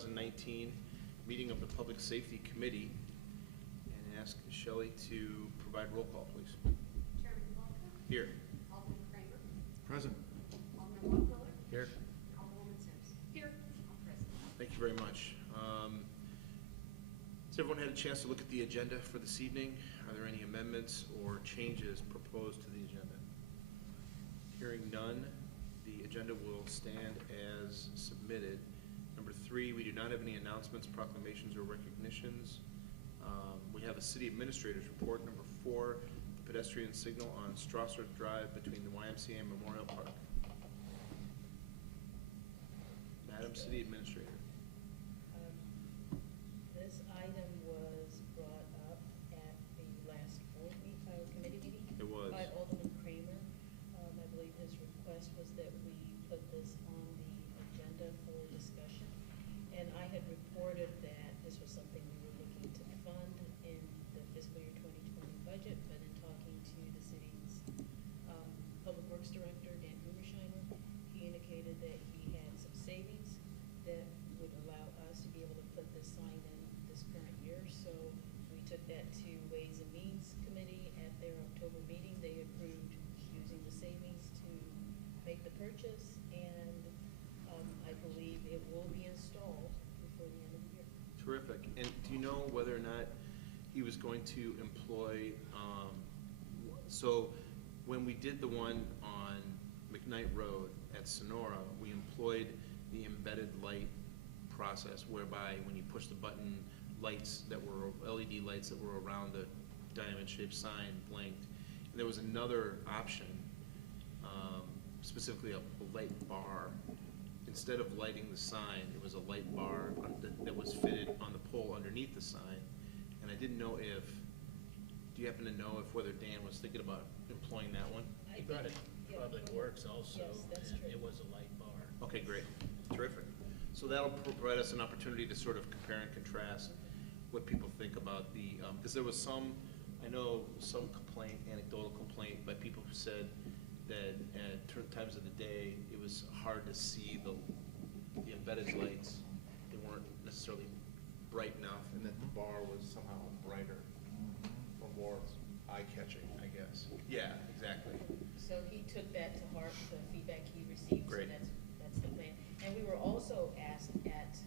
2019 meeting of the Public Safety Committee, and ask Shelley to provide roll call, please. Chairman Pubilc. Here. Alderman Kramer. Present. Alderman Lockmiller. Here. Alderwoman Sims. Here. I'm present. Thank you very much. Has everyone had a chance to look at the agenda for this evening? Are there any amendments or changes proposed to the agenda? Hearing none, the agenda will stand as submitted. Number 3, we do not have any announcements, proclamations, or recognitions. We have a city administrator's report. Number 4, the pedestrian signal on Strasser Drive between the YMCA and Memorial Park. Madam City Administrator. This item was brought up at the last committee meeting. It was. By Alderman Kramer. I believe his request was that we put this on the agenda for discussion. And I had reported that this was something we were looking to fund in the fiscal year 2020 budget, but in talking to the city's Public Works Director, Dan Humersheimer, he indicated that he had some savings that would allow us to be able to put this sign in this current year. So we took that to Ways and Means Committee at their October meeting. They approved using the savings to make the purchase, and I believe it will be installed before the end of the year. Terrific. And do you know whether or not he was going to employ, so when we did the one on McKnight Road at Sonora, we employed the embedded light process, whereby when you push the button, lights that were LED lights that were around the diamond-shaped sign blinked. And there was another option, specifically a light bar. Instead of lighting the sign, it was a light bar that was fitted on the pole underneath the sign. And I didn't know if, do you happen to know if whether Dan was thinking about employing that one? He brought it to Public Works also, Yes, that's and true. it was a light bar. Okay, great. Terrific. So that'll provide us an opportunity to sort of compare and contrast what people think about the, because there was some, I know some complaint, anecdotal complaint by people who said that at certain times of the day, it was hard to see the embedded lights. They weren't necessarily bright enough, and that the bar was somehow brighter or more eye-catching, I guess. Yeah, exactly. So he took that to heart, the feedback he received. Great. So that's the plan. And we were also asked at,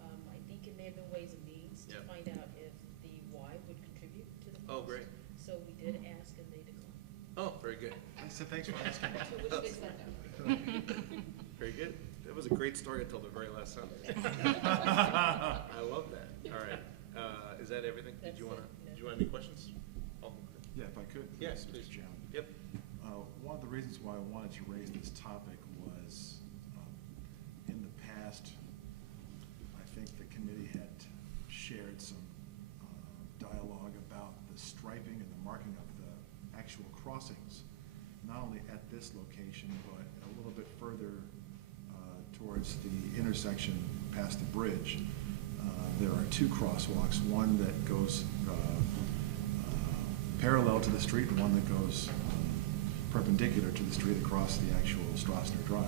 I think it may have been Ways and Means, to Yep. find out if the Y would contribute to the cost. Oh, great. So we did ask and they declined. Oh, very good. I said thanks for asking. So we'll fix that now. Very good. That was a great story until the very last sentence. I love that. All right. Is that everything? Did That's you want to? it. Did you want any questions? Yeah, if I could. Yes, Mr. please. Chairman. Yep. One of the reasons why I wanted to raise this topic was, in the past, I think the committee had shared some dialogue about the striping and the marking of the actual crossings, not only at this location, but a little bit further towards the intersection past the bridge. There are 2 crosswalks, one that goes parallel to the street and one that goes perpendicular to the street across the actual Strasser Drive.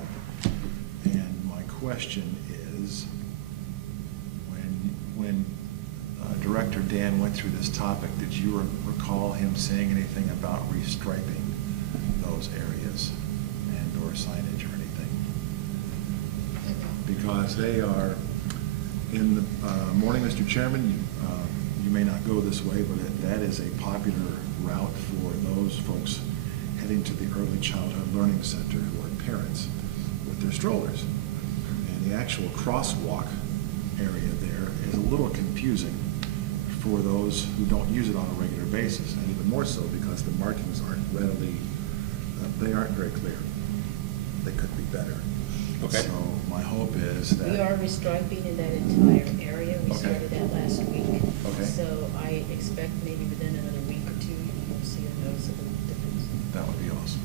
And my question is, when Director Dan went through this topic, did you recall him saying anything about restriping those areas and or signage or anything? Because they are, in the morning, Mr. Chairman, you may not go this way, but that is a popular route for those folks heading to the Early Childhood Learning Center who are parents with their strollers. And the actual crosswalk area there is a little confusing for those who don't use it on a regular basis, and even more so because the markings aren't readily, they aren't very clear. They could be better. Okay. So my hope is that. We are restriping in that entire area. We Okay. started that last week. Okay. So I expect maybe within another week or 2, you'll see a noticeable difference. That would be awesome.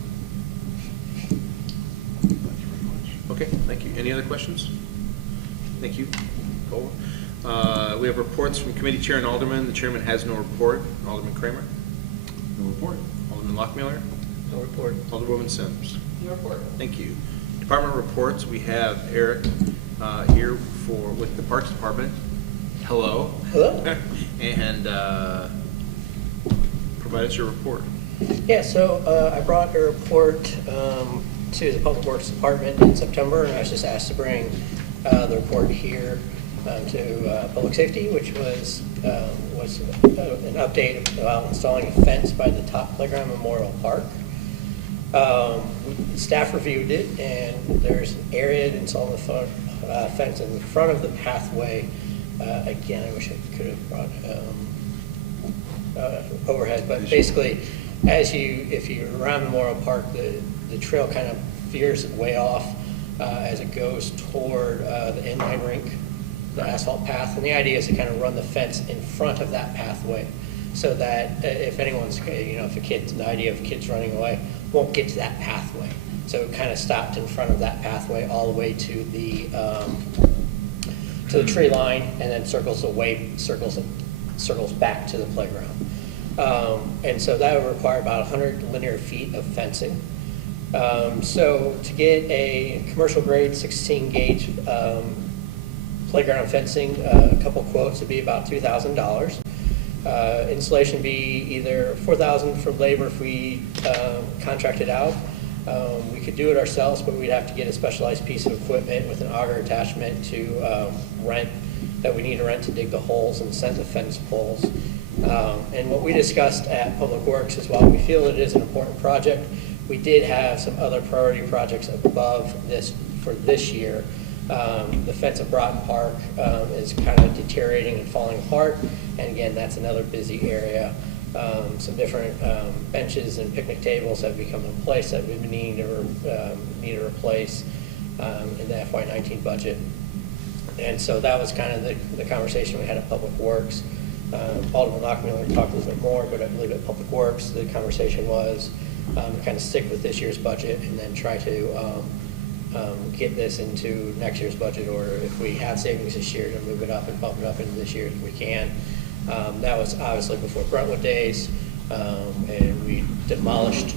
Thank you very much. Okay, thank you. Any other questions? Thank you. Cole. We have reports from committee chair and alderman. The chairman has no report. Alderman Kramer. No report. Alderman Lockmiller. No report. Alderwoman Sims. Your report. Thank you. Department reports, we have Eric here with the Parks Department. Hello. Hello. And provide us your report. Yeah, so I brought a report to the Public Works Department in September, and I was just asked to bring the report here to Public Safety, which was an update about installing a fence by the Top Playground Memorial Park. Staff reviewed it, and there's an area to install the fence in the front of the pathway. Again, I wish I could have brought overhead, but basically, if you're around Memorial Park, the trail kind of veers way off as it goes toward the inline rink, the asphalt path, and the idea is to kind of run the fence in front of that pathway, so that if anyone's, the idea of kids running away won't get to that pathway. So it kind of stopped in front of that pathway all the way to the tree line, and then circles back to the playground. And so that would require about 100 linear feet of fencing. So to get a commercial grade 16 gauge playground fencing, a couple quotes would be about $2,000. Installation would be either $4,000 for labor if we contract it out. We could do it ourselves, but we'd have to get a specialized piece of equipment with an auger attachment to rent, that we need to rent to dig the holes and set the fence poles. And what we discussed at Public Works is, while we feel it is an important project, we did have some other priority projects above this for this year. The fence at Broughton Park is kind of deteriorating and falling apart, and again, that's another busy area. Some different benches and picnic tables have become in place that we've been needing to replace in the FY19 budget. And so that was kind of the conversation we had at Public Works. Alderman Lockmiller talked a little bit more, but I believe at Public Works, the conversation was to kind of stick with this year's budget and then try to get this into next year's budget, or if we have savings this year, to move it up and bump it up into this year if we can. That was obviously before Brentwood days, and we demolished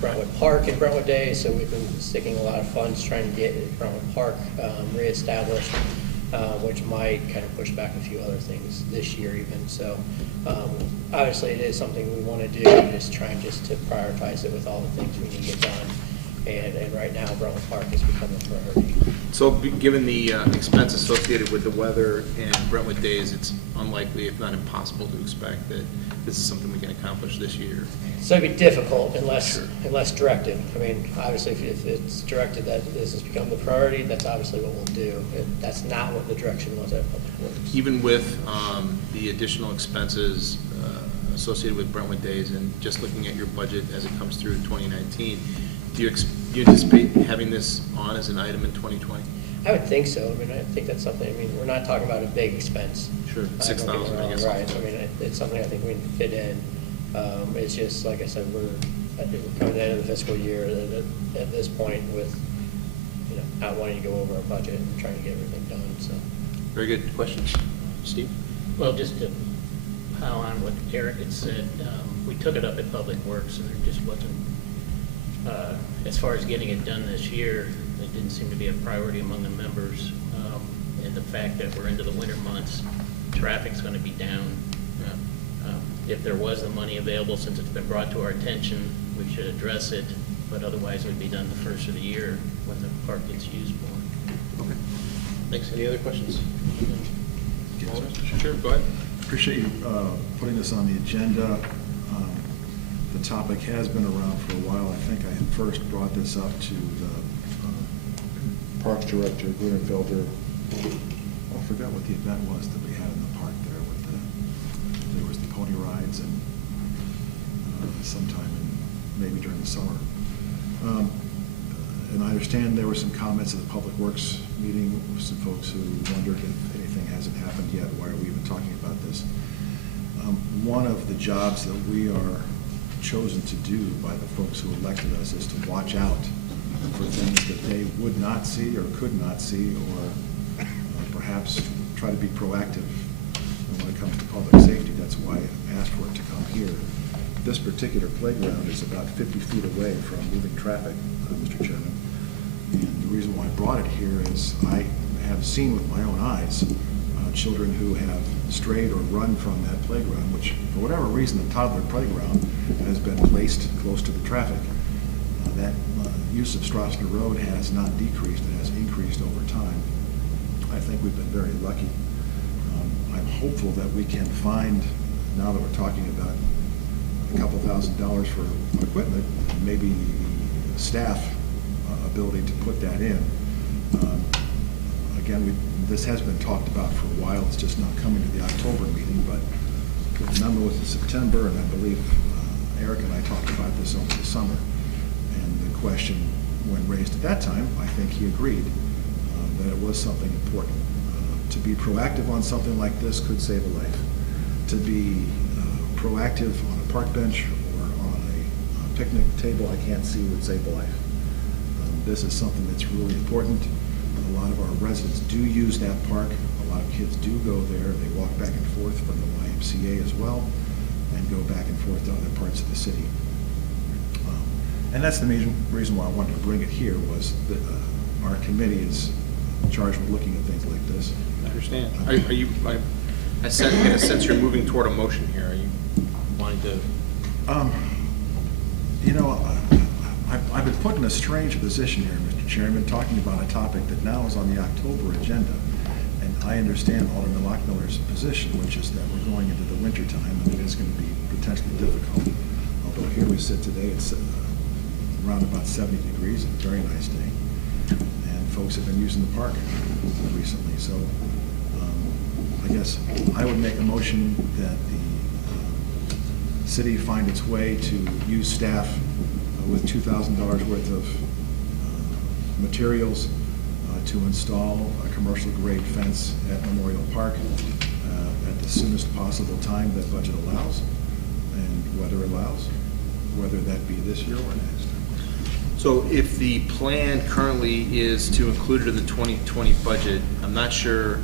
Brentwood Park in Brentwood days, so we've been sticking a lot of funds trying to get Brentwood Park reestablished, which might kind of push back a few other things this year even. So obviously it is something we want to do, just trying just to prioritize it with all the things we need to get done. And right now, Brentwood Park has become a priority. So given the expense associated with the weather and Brentwood days, it's unlikely, if not impossible, to expect that this is something we can accomplish this year. So it'd be difficult unless directed. I mean, obviously, if it's directed that this has become the priority, that's obviously what we'll do. That's not what the direction was at Public Works. Even with the additional expenses associated with Brentwood days, and just looking at your budget as it comes through in 2019, do you anticipate having this on as an item in 2020? I would think so. I mean, I think that's something, we're not talking about a big expense. Sure, 6,000, I guess. Right, I mean, it's something I think we can fit in. It's just, like I said, we're coming to the end of the fiscal year at this point with, not wanting to go over our budget and trying to get everything done, so. Very good. Questions? Steve? Well, just to pile on what Eric had said, we took it up at Public Works, and there just wasn't, as far as getting it done this year, it didn't seem to be a priority among the members. And the fact that we're into the winter months, traffic's going to be down. If there was the money available, since it's been brought to our attention, we should address it, but otherwise it would be done the first of the year when the park gets used more. Okay. Thanks. Any other questions? Yes, Mr. Chair. Sure, go ahead. Appreciate you putting this on the agenda. The topic has been around for a while. I think I had first brought this up to the Parks Director, Gruenfelder. I forgot what the event was that we had in the park there with there was the pony rides, and sometime maybe during the summer. And I understand there were some comments at the Public Works meeting, some folks who wondered if anything hasn't happened yet. Why are we even talking about this? One of the jobs that we are chosen to do by the folks who elected us is to watch out for things that they would not see or could not see, or perhaps try to be proactive. And when it comes to public safety, that's why I asked for it to come here. This particular playground is about 50 feet away from moving traffic, Mr. Chairman. And the reason why I brought it here is I have seen with my own eyes children who have strayed or run from that playground, which for whatever reason the toddler playground has been placed close to the traffic. That use of Strassner Road has not decreased, it has increased over time. I think we've been very lucky. I'm hopeful that we can find, now that we're talking about a couple $1,000s for equipment, maybe the staff ability to put that in. Again, this has been talked about for a while, it's just not coming to the October meeting, but the number was in September, and I believe Eric and I talked about this over the summer. And the question, when raised at that time, I think he agreed that it was something important. To be proactive on something like this could save a life. To be proactive on a park bench or on a picnic table, I can't see would save a life. This is something that's really important. A lot of our residents do use that park. A lot of kids do go there. They walk back and forth from the YMCA as well and go back and forth to other parts of the city. And that's the main reason why I wanted to bring it here, was that our committee is charged with looking at things like this. I understand. Are you, in a sense, you're moving toward a motion here. Are you wanting to? You know, I've been put in a strange position here, Mr. Chairman, talking about a topic that now is on the October agenda. And I understand Alderman Lockmiller's position, which is that we're going into the winter time and it is going to be potentially difficult. Although here we sit today, it's around about 70 degrees, and a very nice day. And folks have been using the park recently. So I guess I would make a motion that the city find its way to use staff with $2,000 worth of materials to install a commercial grade fence at Memorial Park at the soonest possible time that budget allows and weather allows, whether that be this year or next. So if the plan currently is to include it in the 2020 budget, I'm not sure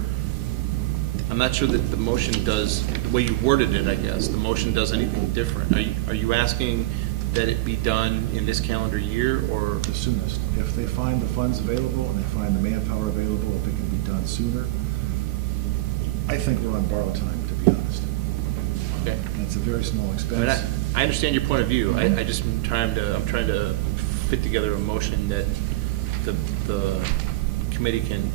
that the motion does, the way you worded it, I guess, the motion does anything different. Are you asking that it be done in this calendar year, or? The soonest. If they find the funds available and they find the manpower available, if it can be done sooner, I think we're on borrowed time, to be honest. Okay. That's a very small I expense. mean, I understand your point of view. I just am trying to fit together a motion that the committee can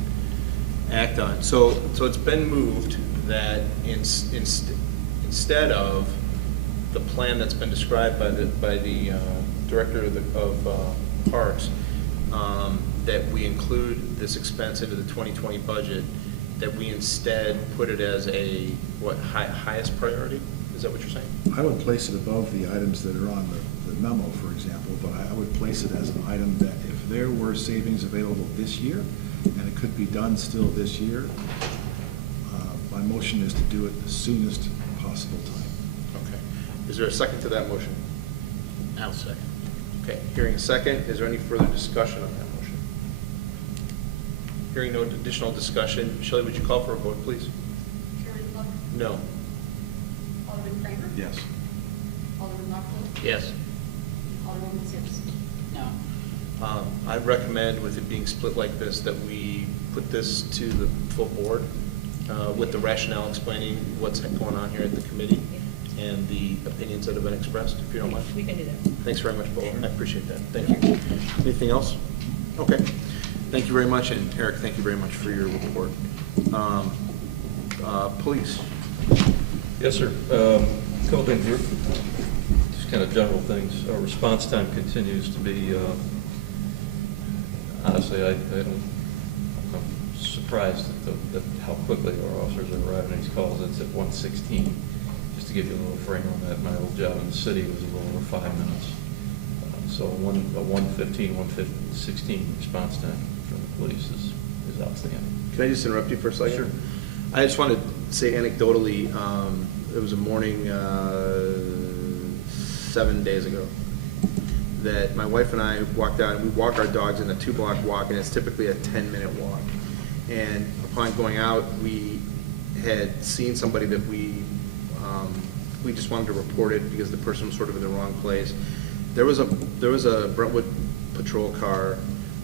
act on. So it's been moved that instead of the plan that's been described by the director of Parks, that we include this expense into the 2020 budget, that we instead put it as a, highest priority? Is that what you're saying? I would place it above the items that are on the memo, for example, but I would place it as an item that if there were savings available this year, and it could be done still this year, my motion is to do it the soonest possible time. Okay. Is there a second to that motion? I'll second. Okay, hearing a second, is there any further discussion on that motion? Hearing no additional discussion, Shelley, would you call for a vote, please? Chairman Bluff, No. Alderman Kramer, Yes. Alderman Lockwood, Yes. Alderwoman Sims. No. I'd recommend, with it being split like this, that we put this to the full board with the rationale explaining what's going on here at the committee and the opinions that have been expressed, if you don't mind. We can do that. Thanks very much, Paul. I appreciate that. Thank you. Anything else? Okay. Thank you very much, and Eric, thank you very much for your report. Police. Yes, sir. Couple things, just kind of general things. Our response time continues to be, honestly, I'm surprised at how quickly our officers are arriving at these calls. It's at 1:16. Just to give you a little frame on that, my old job in the city was a little over 5 minutes. So a 1:15, 1:16 response time from the police is outstanding. Can I just interrupt you for a second? Sure. I just want to say anecdotally, it was a morning 7 days ago that my wife and I walked out, and we walk our dogs in a 2-block walk, and it's typically a 10-minute walk. And upon going out, we had seen somebody that we just wanted to report it because the person was sort of in the wrong place. There was a Brentwood patrol car.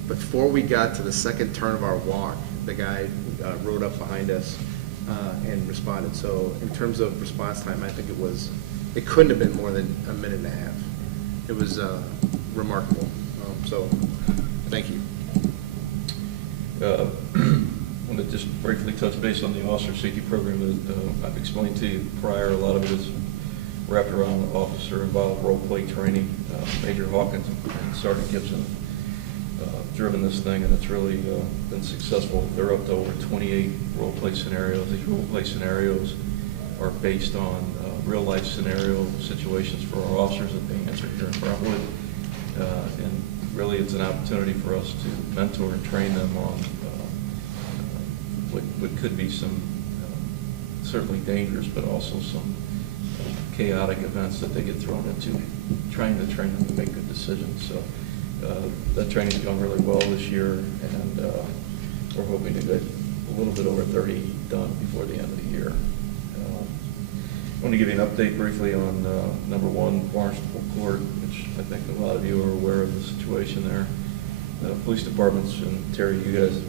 Before we got to the second turn of our walk, the guy rode up behind us and responded. So in terms of response time, I think it couldn't have been more than a minute and a half. It was remarkable. So thank you. I want to just briefly touch base on the officer safety program that I've explained to you prior. A lot of it is wrapped around officer-involved role-play training. Major Hawkins and Sergeant Gibson driven this thing, and it's really been successful. They're up to over 28 role-play scenarios. These role-play scenarios are based on real-life scenario situations for our officers that they answer here in Brentwood. And really, it's an opportunity for us to mentor and train them on what could be some certainly dangerous, but also some chaotic events that they get thrown into, trying to train them to make good decisions. So that training's gone really well this year, and we're hoping to get a little bit over 30 done before the end of the year. I want to give you an update briefly on number 1, Barnstable Court, which I think a lot of you are aware of the situation there. The police departments, and Terry, you guys,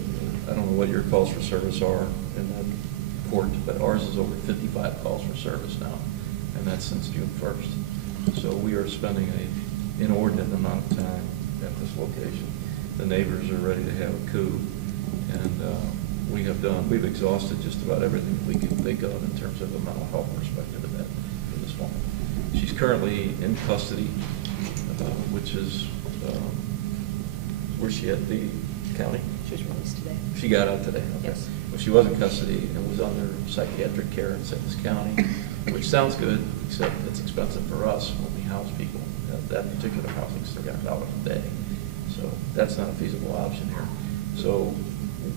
I don't know what your calls for service are in that court, but ours is over 55 calls for service now, and that's since June 1st. So we are spending an inordinate amount of time at this location. The neighbors are ready to have a coup, and we've exhausted just about everything we can think of in terms of a mental health perspective of that for this woman. She's currently in custody, which is, where's she at, the county? She was released today. She got out today, okay. Yes. Well, she was in custody and was under psychiatric care in St. County, which sounds good, except it's expensive for us when we house people. That particular housing is $300 a day. So that's not a feasible option here. So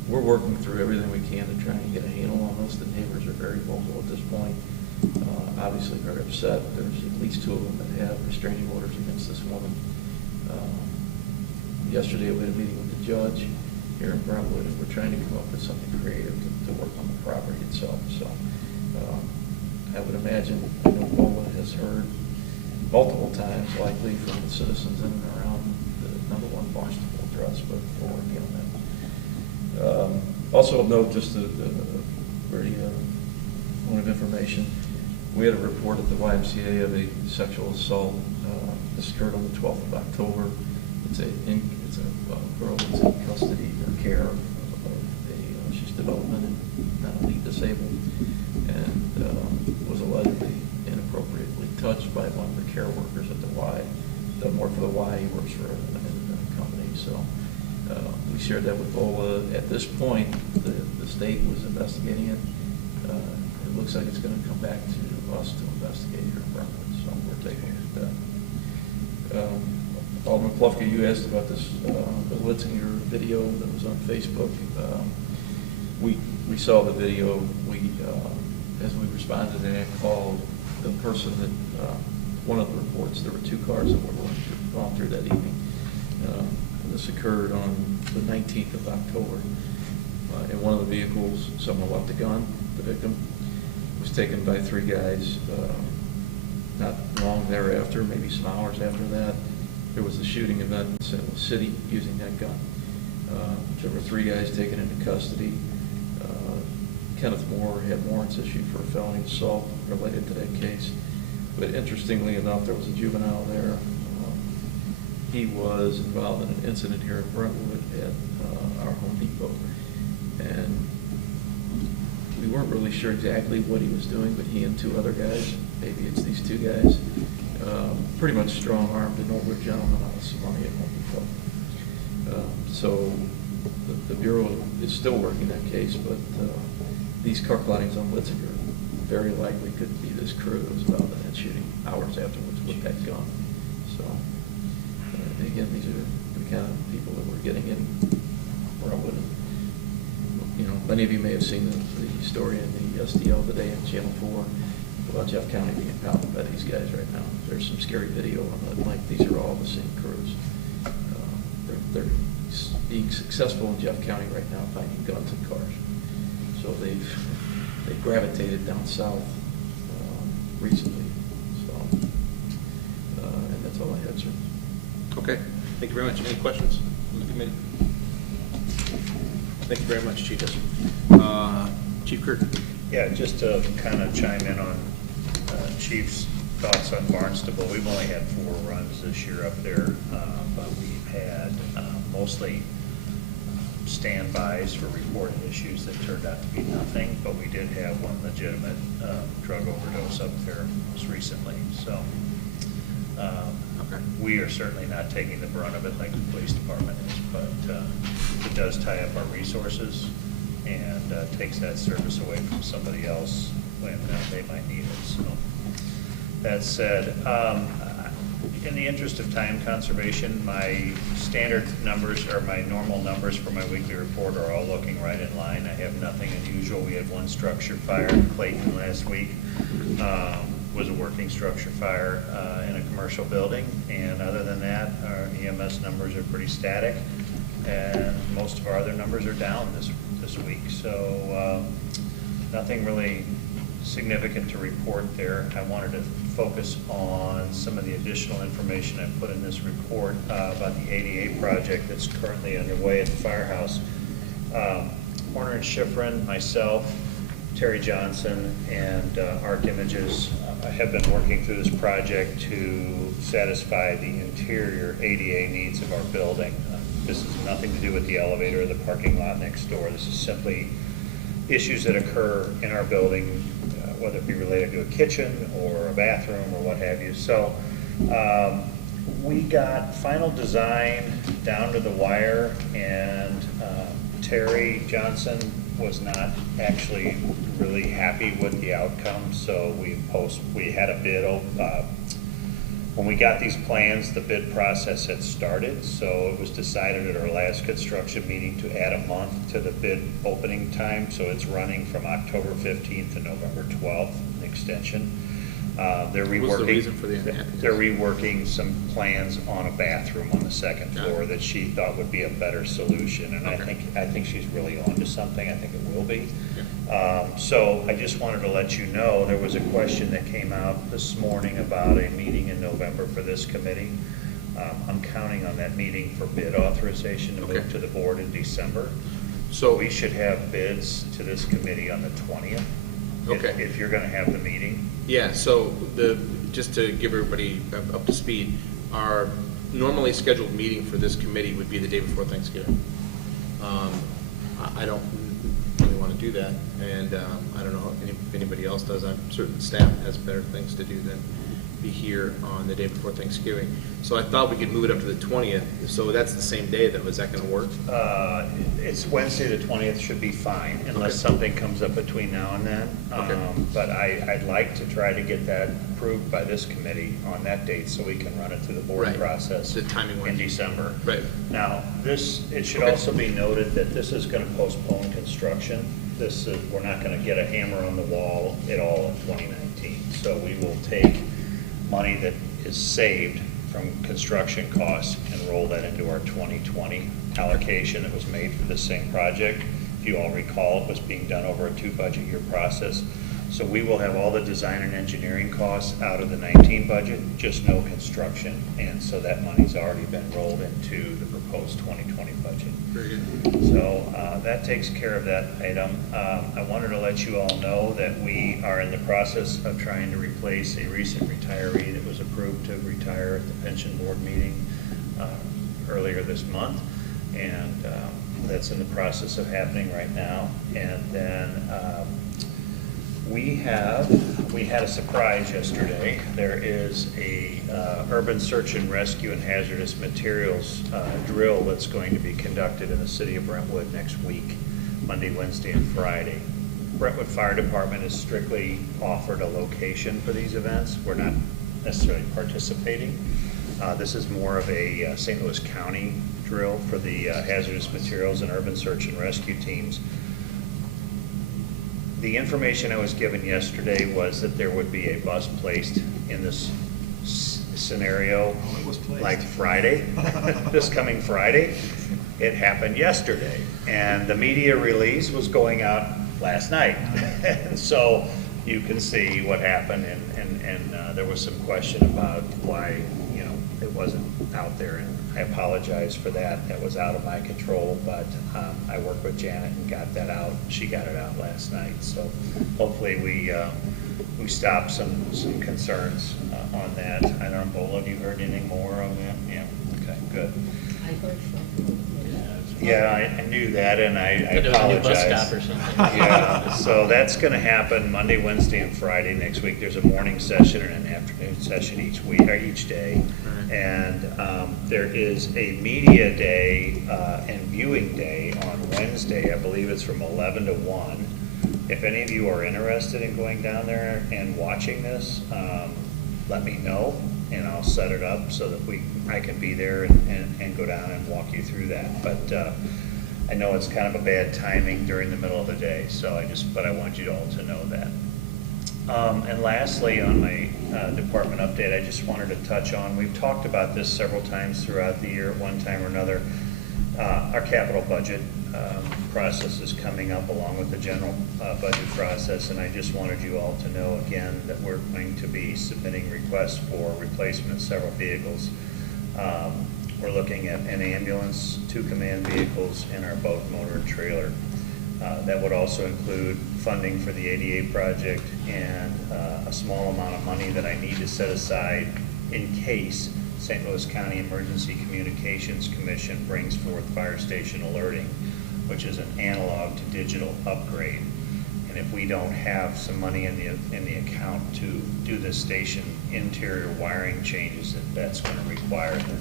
we're working through everything we can to try and get a handle on this. The neighbors are very vocal at this point. Obviously very upset. There's at least 2 of them that have restraining orders against this woman. Yesterday we had a meeting with the judge here in Brentwood, and we're trying to come up with something creative to work on the property itself. So I would imagine, I know Bola has heard multiple times, likely from the citizens in and around the number 1 Barnstable address, but we're working on that. Also of note, just a very point of information, we had a report at the YMCA of a sexual assault. This occurred on the 12th of October. It's a girl that's in custody or care of she's development and mentally disabled, and was allegedly inappropriately touched by one of the care workers at the Y. Doesn't work for the Y, he works for an independent company. So we shared that with Bola. At this point, the state was investigating it. It looks like it's going to come back to us to investigate here in Brentwood, so we're taking a look at that. Alderman Plufke, you asked about this, the Litzinger video that was on Facebook. We saw the video. As we responded to that call, the person that, one of the reports, there were 2 cars that were gone through that evening. This occurred on the 19th of October. In one of the vehicles, someone left a gun. The victim was taken by 3 guys. Not long thereafter, maybe some hours after that, there was a shooting event in St. Louis City using that gun. There were 3 guys taken into custody. Kenneth Moore had warrants issued for a felony assault related to that case. But interestingly enough, there was a juvenile there. He was involved in an incident here in Brentwood at our Home Depot. And we weren't really sure exactly what he was doing, but he and 2 other guys, maybe it's these 2 guys, pretty much strong-armed an older gentleman out of some money at Home Depot. So the Bureau is still working that case, but these car cloudings on Litzinger very likely could be this crew that was involved in that shooting hours afterwards with that gun. So again, these are the kind of people that we're getting in Brentwood. You know, many of you may have seen the story in the SDL today on Channel 4 about Jeff County being pounded by these guys right now. There's some scary video on that. Like, these are all the same crews. They're being successful in Jeff County right now finding guns in cars. So they've gravitated down south recently. So, and that's all I had, sir. Okay, thank you very much. Any questions from the committee? Thank you very much, Chief. Chief Kirk. Yeah, just to kind of chime in on Chief's thoughts on Barnstable. We've only had 4 runs this year up there, but we've had mostly standbys for reported issues that turned out to be nothing, but we did have one legitimate drug overdose up there most recently. So we are certainly not taking the brunt of it like the police department is, but it does tie up our resources and takes that service away from somebody else when they might need it. So that said, in the interest of time conservation, my standard numbers or my normal numbers for my weekly report are all looking right in line. I have nothing unusual. We had 1 structure fire in Clayton last week. Was a working structure fire in a commercial building, and other than that, our EMS numbers are pretty static, and most of our other numbers are down this week. So nothing really significant to report there. I wanted to focus on some of the additional information I put in this report about the ADA project that's currently underway at the firehouse. Horner and Schifrin, myself, Terry Johnson, and Arc Images have been working through this project to satisfy the interior ADA needs of our building. This has nothing to do with the elevator or the parking lot next door. This is simply issues that occur in our building, whether it be related to a kitchen or a bathroom or what have you. So we got final design down to the wire, and Terry Johnson was not actually really happy with the outcome, so we had a bid. When we got these plans, the bid process had started, so it was decided at our last construction meeting to add a month to the bid opening time, so it's running from October 15th to November 12th, an extension. They're reworking. What's the reason for the unhappiness? They're reworking some plans on a bathroom on the 2nd floor that she thought would be a better solution, and Okay. I think she's really onto something. I think it will be. So I just wanted to let you know, there was a question that came out this morning about a meeting in November for this committee. I'm counting on that meeting for bid authorization to move to the board in December. So we should have bids to this committee on the 20th. Okay. If you're gonna have the meeting. Yeah, so just to give everybody up to speed, our normally scheduled meeting for this committee would be the day before Thanksgiving. I don't really want to do that, and I don't know if anybody else does. I'm certain staff has better things to do than be here on the day before Thanksgiving. So I thought we could move it up to the 20th, so that's the same day, though. Is that going to work? It's Wednesday, the 20th should be fine, unless something comes up between now and then. Okay. But I'd like to try to get that approved by this committee on that date, so we can run it through the board Right. process The timing in wise. December. Right. Now, it should Okay. also be noted that this is gonna postpone construction. We're not gonna get a hammer on the wall at all in 2019. So we will take money that is saved from construction costs and roll that into our 2020 allocation that was made for this same project. If you all recall, it was being done over a 2 budget year process. So we will have all the design and engineering costs out of the 19 budget, just no construction. And so that money's already been rolled into the proposed 2020 budget. Very good. So that takes care of that item. I wanted to let you all know that we are in the process of trying to replace a recent retiree that was approved to retire at the pension board meeting earlier this month. And that's in the process of happening right now. And then we had a surprise yesterday. There is a urban search and rescue and hazardous materials drill that's going to be conducted in the city of Brentwood next week, Monday, Wednesday, and Friday. Brentwood Fire Department has strictly offered a location for these events. We're not necessarily participating. This is more of a St. Louis County drill for the hazardous materials and urban search and rescue teams. The information I was given yesterday was that there would be a bus placed in this scenario like Friday, this coming Friday. It happened yesterday, and the media release was going out last night. And so you can see what happened, and there was some question about why, it wasn't out there in I apologize for that. That was out of my control, but I worked with Janet and got that out. She got it out last night. So hopefully we stopped some concerns on that. I don't know, Bola, have you heard anything more on that? Yeah, okay, good. I heard from. Yeah, I knew that, and I But there was a new apologize. bus stop or something. Yeah, so that's gonna happen Monday, Wednesday, and Friday next week. There's a morning session and an afternoon session each week, or each day. And there is a media day and viewing day on Wednesday. I believe it's from 11 to 1. If any of you are interested in going down there and watching this, let me know, and I'll set it up so that I can be there and go down and walk you through that. But I know it's kind of a bad timing during the middle of the day, so but I want you all to know that. And lastly, on my department update, I just wanted to touch on, we've talked about this several times throughout the year at one time or another. Our capital budget process is coming up along with the general budget process, and I just wanted you all to know again that we're going to be submitting requests for replacement of several vehicles. We're looking at an ambulance, 2 command vehicles, and our boat, motor, and trailer. That would also include funding for the ADA project and a small amount of money that I need to set aside in case St. Louis County Emergency Communications Commission brings forth fire station alerting, which is an analog to digital upgrade. And if we don't have some money in the account to do the station interior wiring changes that's going to require, then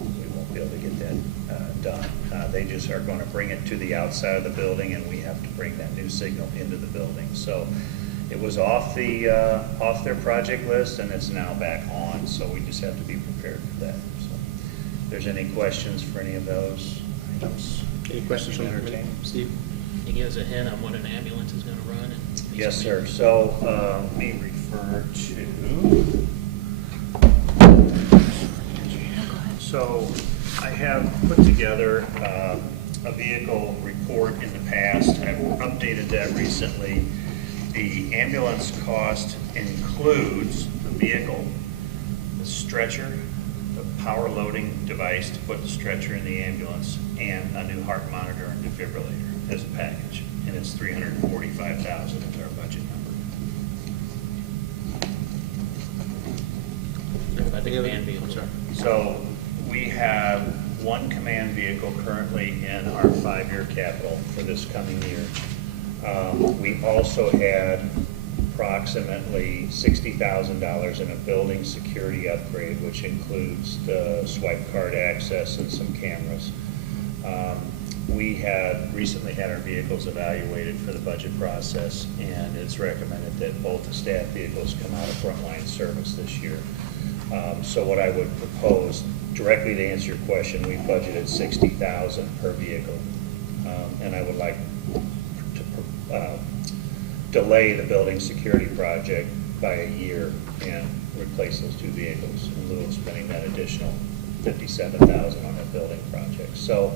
we won't be able to get that done. They just are going to bring it to the outside of the building, and we have to bring that new signal into the building. So it was off their project list, and it's now back on. So we just have to be prepared for that. So if there's any questions for any of those items? Any questions from Entertain. Steve? Can you give us a hint on what an ambulance is gonna run? And Yes, sir. So let me refer to. So I have put together a vehicle report in the past. I've updated that recently. The ambulance cost includes the vehicle, the stretcher, the power loading device to put the stretcher in the ambulance, and a new heart monitor and defibrillator as a package. And it's $345,000 is our budget number. About the command vehicle. I'm sorry. So we have 1 command vehicle currently in our 5-year capital for this coming year. We also had approximately $60,000 in a building security upgrade, which includes the swipe card access and some cameras. We had recently had our vehicles evaluated for the budget process, and it's recommended that both the staff vehicles come out of frontline service this year. So what I would propose, directly to answer your question, we budgeted $60,000 per vehicle, and I would like to delay the building security project by a year and replace those 2 vehicles in lieu of spending that additional $57,000 on that building project. So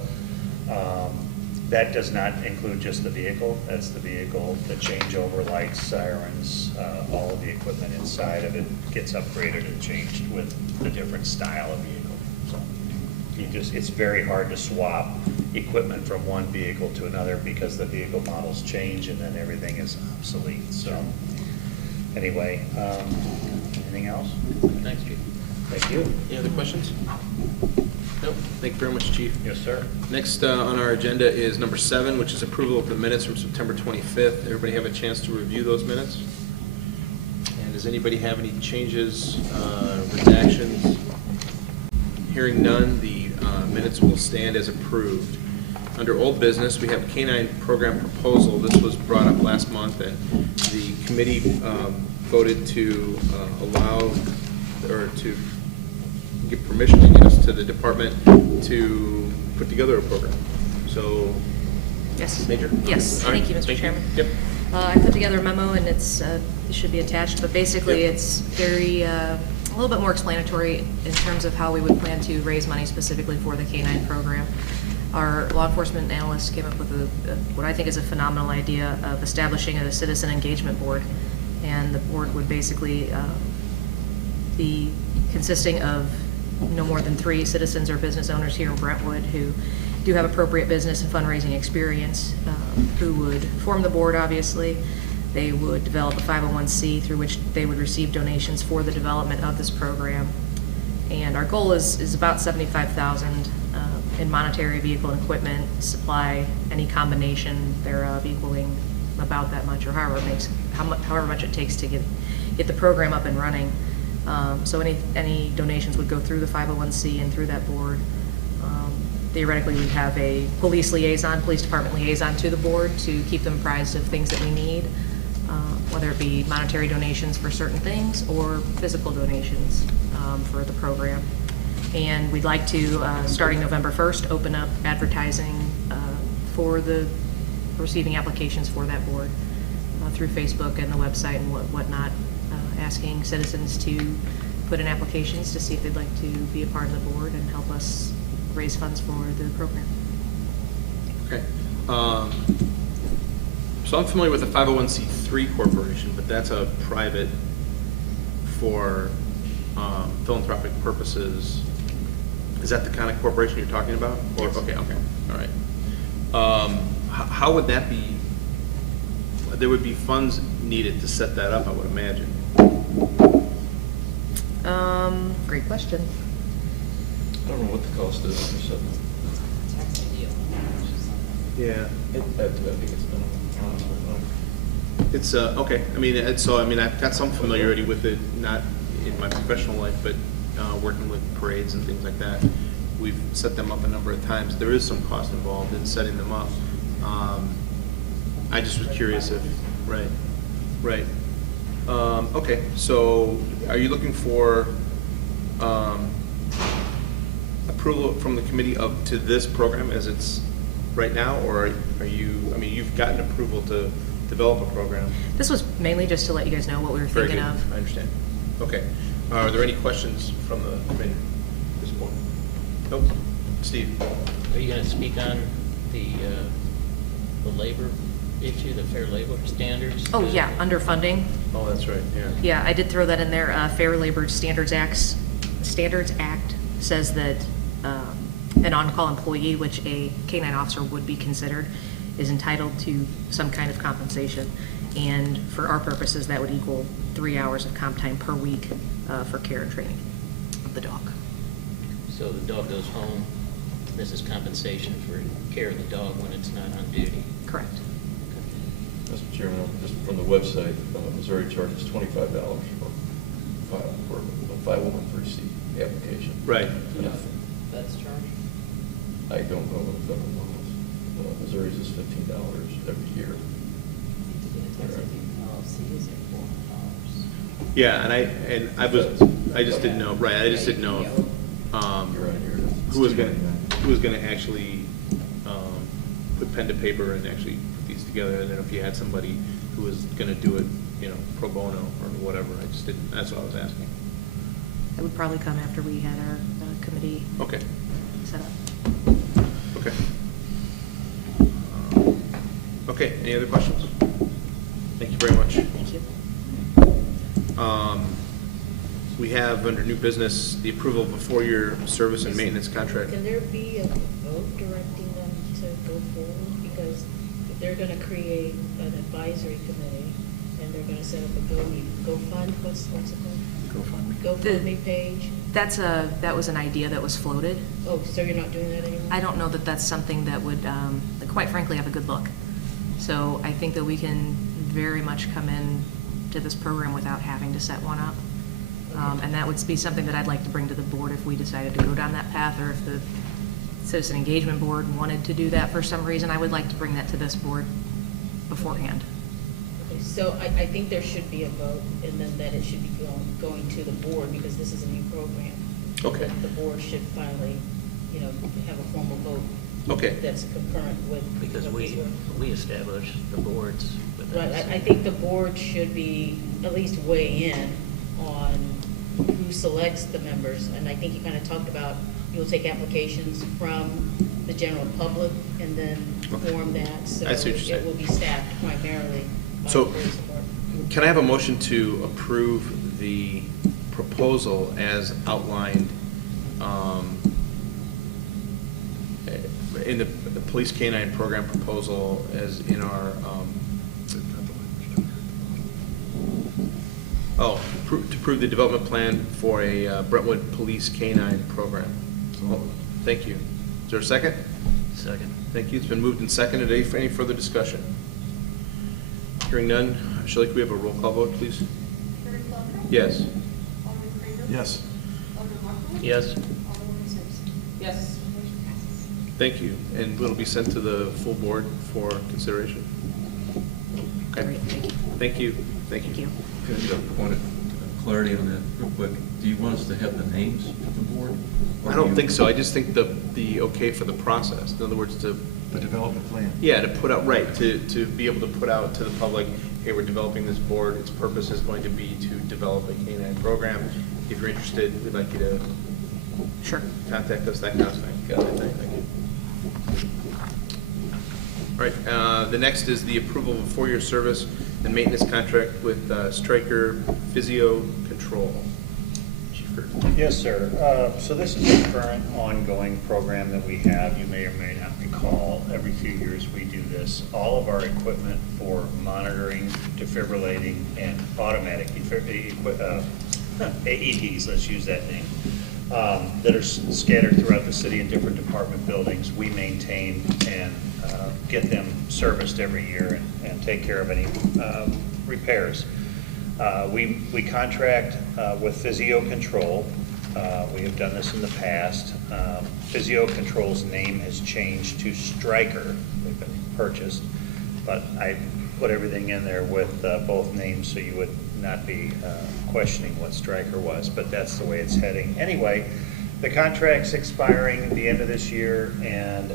that does not include just the vehicle. That's the vehicle, the changeover lights, sirens, all of the equipment inside of it gets upgraded and changed with the different style of vehicle. So it's very hard to swap equipment from one vehicle to another because the vehicle models change and then everything is obsolete. So anyway, anything else? Thanks, Chief. Thank you. Any other questions? No. Thank you very much, Chief. Yes, sir. Next on our agenda is number 7, which is approval of the minutes from September 25th. Everybody have a chance to review those minutes? And does anybody have any changes, redactions? Hearing none, the minutes will stand as approved. Under old business, we have a K-9 program proposal. This was brought up last month, and the committee voted to allow, or to give permission, I guess, to the department to put together a program. So, Yes. Major? Yes, All right. thank you, Mr. Chairman. Yep. I put together a memo, and it should be attached, but basically Yep. it's very, a little bit more explanatory in terms of how we would plan to raise money specifically for the K-9 program. Our law enforcement analysts came up with what I think is a phenomenal idea of establishing a citizen engagement board. And the board would basically be consisting of no more than 3 citizens or business owners here in Brentwood who do have appropriate business and fundraising experience, who would form the board, obviously. They would develop a 501c through which they would receive donations for the development of this program. And our goal is about $75,000 in monetary, vehicle, and equipment, supply, any combination thereof equaling about that much, or however much it takes to get the program up and running. So any donations would go through the 501c and through that board. Theoretically, we'd have a police department liaison to the board to keep them apprised of things that we need, whether it be monetary donations for certain things or physical donations for the program. And we'd like to, starting November 1st, open up advertising for the receiving applications for that board through Facebook and the website and whatnot, asking citizens to put in applications to see if they'd like to be a part of the board and help us raise funds for the program. Okay. So I'm familiar with the 501c3 corporation, but that's a private for philanthropic purposes. Is that the kind of corporation you're talking about? Or, Yes. Okay, all right. How would that be? There would be funds needed to set that up, I would imagine. Great question. I don't know what the cost is for setting up. Yeah. I think it's minimal, honestly. It's, okay, I've got some familiarity with it, not in my professional life, but working with parades and things like that. We've set them up a number of times. There is some cost involved in setting them up. I just was curious if, right. Okay, so are you looking for approval from the committee to this program as it's right now, or are you, you've gotten approval to develop a program? This was mainly just to let you guys know what we were Very thinking good. of. I understand. Okay. Are there any questions from the committee at this point? Nope. Steve? Are you gonna speak on the labor issue, the fair labor standards? Oh, yeah, underfunding. Oh, that's right, yeah. Yeah, I did throw that in there. Fair Labor Standards Act says that an on-call employee, which a K-9 officer would be considered, is entitled to some kind of compensation. And for our purposes, that would equal 3 hours of comp time per week for care and training of the dog. So the dog goes home, this is compensation for care of the dog when it's not on duty? Correct. Mr. Chairman, just from the website, Missouri charges $25 for a 501c application. Right. And That's charged? I don't know what the federal law is. Missouri's is $15 every year. Yeah, and I just didn't know, right, I just didn't know if, You're right here. who was gonna actually put pen to paper and actually put these together, and then if you had somebody who was gonna do it, pro bono or whatever, I just didn't, that's what I was asking. It would probably come after we had our committee Okay, set up. okay. Okay, any other questions? Thank you very much. Thank you. We have under new business, the approval of a 4-year service and maintenance contract. Can there be a vote directing them to go forward? Because if they're gonna create an advisory committee and they're gonna set up a GoFund, what's it called? GoFundMe page? That was an idea that was floated. Oh, so you're not doing that anymore? I don't know that that's something that would, quite frankly, have a good look. So I think that we can very much come in to this program without having to set one up. And that would be something that I'd like to bring to the board if we decided to go down that path, or if the Citizen Engagement Board wanted to do that for some reason. I would like to bring that to this board beforehand. Okay, so I think there should be a vote, and then that it should be going to the board, because this is a new program. Okay. The board should finally, have a formal vote. Okay. That's concurrent with. Because we established the boards. with Right, us. I think the board should be, at least weigh in on who selects the members. And I think you kind of talked about, you'll take applications from the general public and then Okay. form that. So I see what you're it will saying. be staffed primarily by the So, police department. can I have a motion to approve the proposal as outlined in the police canine program proposal as in our, to approve the development plan for a Brentwood police canine program. Thank you. Is there a second? Second. Thank you. It's been moved and seconded. Any further discussion? Hearing none, Shelley, could we have a roll call vote, please? Chairman Plummer? Yes. Alderman Kramer? Yes. Alderman Markle? Yes. Alderwoman Simpson? Yes. Motion passes. Thank you. And it'll be sent to the full board for consideration. Okay. Great, thank you. Thank you. Thank Thank you. you. Can I get a point of clarity on that real quick? Do you want us to have the names of the board? Or I do don't you- think so. I just think the okay for the process. In other words, to, The development plan. yeah, to put out, right, to be able to put out to the public, hey, we're developing this board. Its purpose is going to be to develop a canine program. If you're interested, we'd like you to Sure. contact us, that kind of thing. Got it. Thank you. All right, the next is the approval of a 4-year service and maintenance contract with Stryker Physio Control. Chief Kurt. Yes, sir. So this is a current ongoing program that we have. You may or may not recall, every few years we do this. All of our equipment for monitoring, defibrillating, and automatic AEDs, let's use that name, that are scattered throughout the city in different department buildings, we maintain and get them serviced every year and take care of any repairs. We contract with Physio Control. We have done this in the past. Physio Control's name has changed to Stryker. They've been purchased, but I put everything in there with both names so you would not be questioning what Stryker was, but that's the way it's heading. Anyway, the contract's expiring at the end of this year, and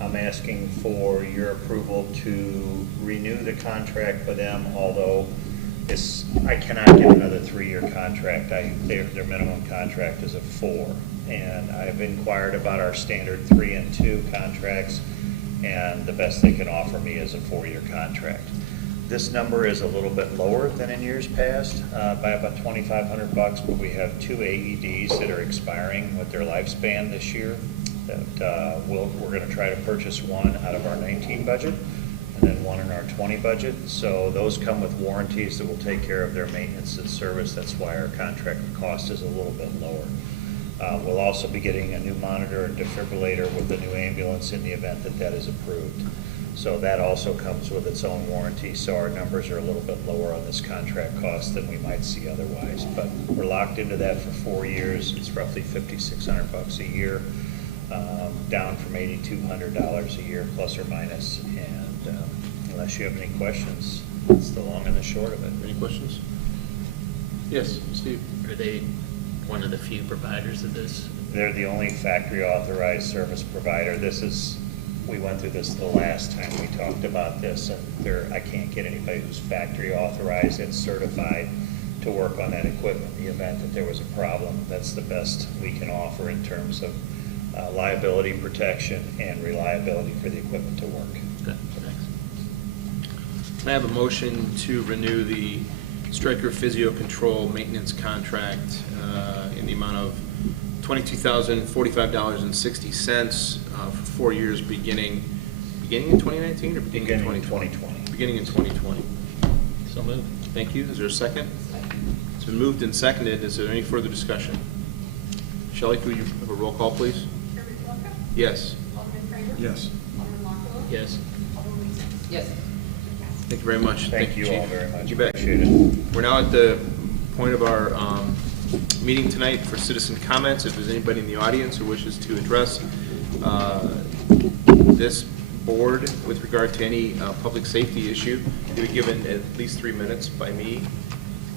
I'm asking for your approval to renew the contract with them, although I cannot get another 3-year contract. Their minimum contract is a 4, and I've inquired about our standard 3 and 2 contracts, and the best they can offer me is a 4-year contract. This number is a little bit lower than in years past by about $2,500, but we have 2 AEDs that are expiring with their lifespan this year. That we're going to try to purchase one out of our 19 budget, and then one in our 20 budget. So those come with warranties that will take care of their maintenance and service. That's why our contract cost is a little bit lower. We'll also be getting a new monitor and defibrillator with the new ambulance in the event that that is approved. So that also comes with its own warranty. So our numbers are a little bit lower on this contract cost than we might see otherwise. But we're locked into that for 4 years. It's roughly $5,600 a year, down from $8,200 a year, plus or minus. And unless you have any questions, that's the long and the short of it. Any questions? Yes, Steve. Are they one of the few providers of this? They're the only factory authorized service provider. We went through this the last time we talked about this, and I can't get anybody who's factory authorized and certified to work on that equipment in the event that there was a problem. That's the best we can offer in terms of liability protection and reliability for the equipment to work. Good, thanks. I have a motion to renew the Stryker Physio Control maintenance contract in the amount of $22,045.60 for 4 years beginning in 2019 or beginning in 2020? Beginning in 2020. So moved. Thank you. Is there a second? It's been moved and seconded. Is there any further discussion? Shelley, could you have a roll call, please? Chairman Plummer? Yes. Alderman Kramer? Yes. Alderman Markle? Yes. Alderwoman Simpson? Yes. Motion passes. Thank you very much. Thank you all Chief. very much. You bet. Appreciate it. We're now at the point of our meeting tonight for citizen comments. If there's anybody in the audience who wishes to address this board with regard to any public safety issue, you'll be given at least 3 minutes by me.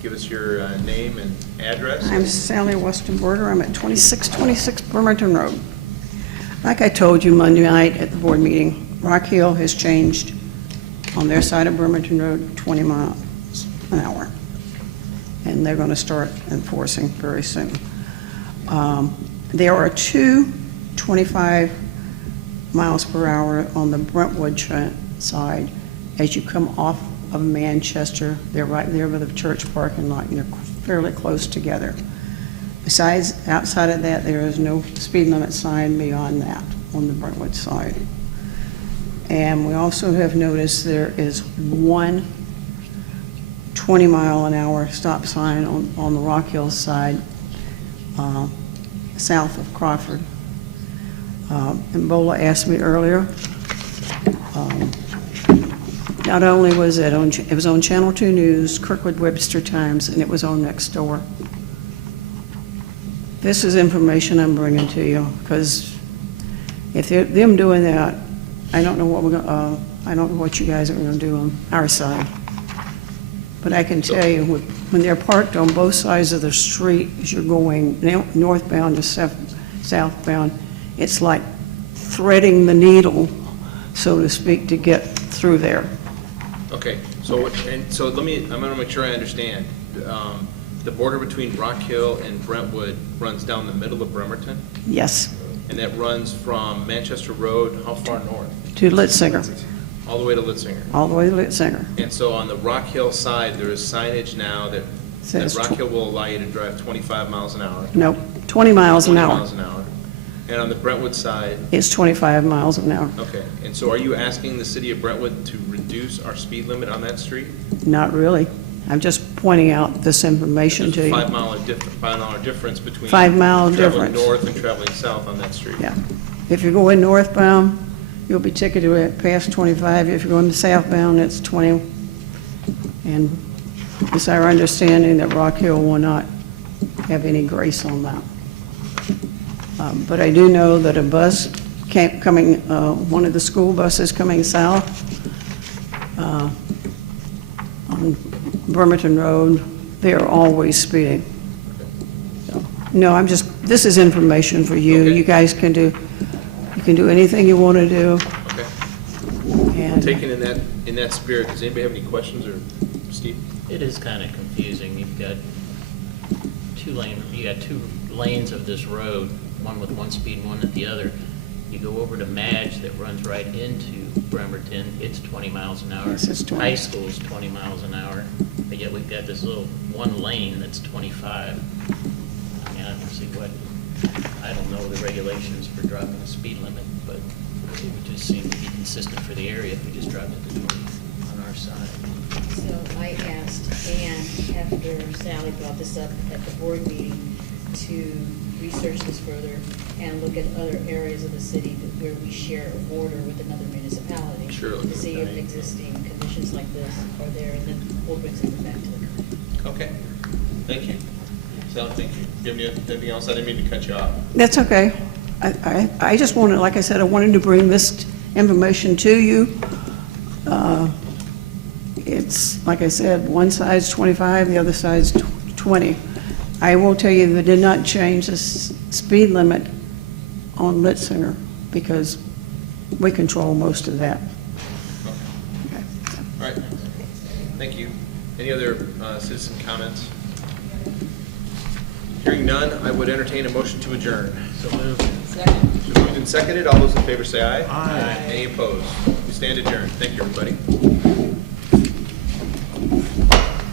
Give us your name and address. I'm Sally Westenberger. I'm at 2626 Bremerton Road. Like I told you Monday night at the board meeting, Rock Hill has changed on their side of Bremerton Road 20 miles an hour. And they're going to start enforcing very soon. There are 2 25 miles per hour on the Brentwood side as you come off of Manchester. They're right there by the church parking lot, and they're fairly close together. Besides, outside of that, there is no speed limit sign beyond that on the Brentwood side. And we also have noticed there is one 20-mile-an-hour stop sign on the Rock Hill side, south of Crawford. And Bola asked me earlier, not only was it was on Channel 2 News, Kirkwood Webster Times, and it was on next door. This is information I'm bringing to you, because if they're them doing that, I don't know what I don't know what you guys are going to do on our side. But I can tell you, when they're parked on both sides of the street, as you're going northbound to southbound, it's like threading the needle, so to speak, to get through there. Okay, so I'm gonna make sure I understand. The border between Rock Hill and Brentwood runs down the middle of Bremerton, Yes, and that runs from Manchester Road, how far north? to Litzinger, All the way to Litzinger. all the way to Litzinger. And so on the Rock Hill side, there is signage now that Says Rock Hill will allow you to drive 25 miles an hour. Nope, 20 miles an 20 hour. miles an hour. And on the Brentwood side, It's 25 miles an hour. okay. And so are you asking the city of Brentwood to reduce our speed limit on that street? Not really. I'm just pointing out this information to There's a you. $5 difference between 5 mile traveling difference. north and traveling south on that street. Yeah. If you're going northbound, you'll be ticketed at past 25. If you're going southbound, it's 20. And it's our understanding that Rock Hill will not have any grace on that. But I do know that a bus one of the school buses coming south on Bremerton Road, they're always speeding. So, no, this is information for you. Okay. You guys can do anything you want to do. Okay. And Taken in that spirit, does anybody have any questions, or Steve? It is kind of confusing. You've got two lanes of this road, one with one speed and one at the other. You go over to Madge that runs right into Bremerton, it's 20 miles an hour. Yes, it's 20. High school's 20 miles an hour, but yet we've got this little one lane that's 25. I mean, I don't see I don't know the regulations for dropping the speed limit, but it would just seem to be consistent for the area if we just dropped it to 20 on our side. So I asked Ann, after Sally brought this up at the board meeting, to research this further and look at other areas of the city where we share a border with another municipality. Sure. To see if existing conditions like this are there, and then we'll bring something back to the committee. Okay. Thank you. Sally, thank you. Do you have anything else? I didn't mean to cut you off. that's okay. I just wanted, like I said, I wanted to bring this information to you. It's, like I said, one side's 25, the other side's 20. I will tell you, they did not change the speed limit on Litzinger, because we control most of that. Okay. All right. Thank you. Any other citizen comments? Hearing none, I would entertain a motion to adjourn. So moved. So moved and seconded. All those in favor say aye. Aye. Any opposed? We stand adjourned. Thank you, everybody.